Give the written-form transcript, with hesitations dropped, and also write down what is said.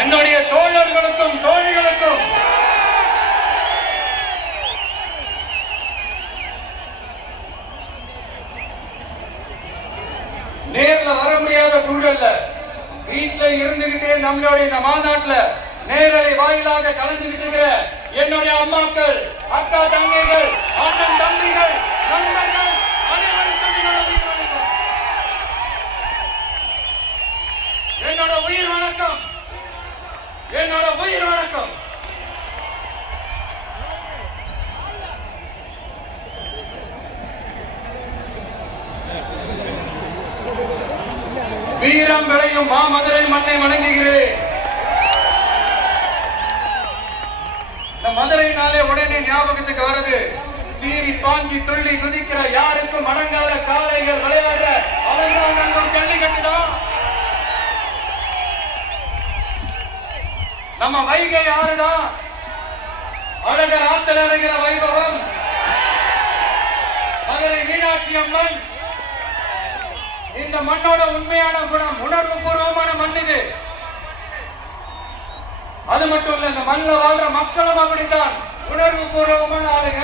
என்னுடைய தோழர்களுக்கும் தோழிகளுக்கும் நேர்ல வர முடியாத சூழல்ல வீட்டுல இருந்துகிட்டே நம்மளுடைய மாநாட்டுல நேரலை வாயிலாக கலந்துகிட்டு இருக்கிற என்னுடைய அம்மாக்கள், அக்கா, தங்கைகள், அண்ணன், தம்பிகள், நண்பர்கள் அனைவருக்கும் என்னோட உயிர் வணக்கம். என்னோட உயிர் வணக்கம். வீரம் விளையும் மாமதுரை மண்ணை வணங்குகிறேன். இந்த மதுரைனாலே உடனே ஞாபகத்துக்கு வருது சீறி பாஞ்சி துள்ளி குதிக்கிற யாருக்கும் அடங்காத காளைகள் விளையாடுற அவங்க ஜல்லிக்கட்டுதான். நம்ம வைகை ஆறுதான் அழகர் ஆற்றல் இறங்கிற வைபவம். மதுரை மீனாட்சி அம்மன் இந்த மண்ணோட உண்மையான குணம், உணர்வு பூர்வமான மண் இது. அது மட்டும் இல்ல, இந்த மண்ணில் வாழ்ற மக்களும் அப்படித்தான் உணர்வு பூர்வமான ஆளுங்க.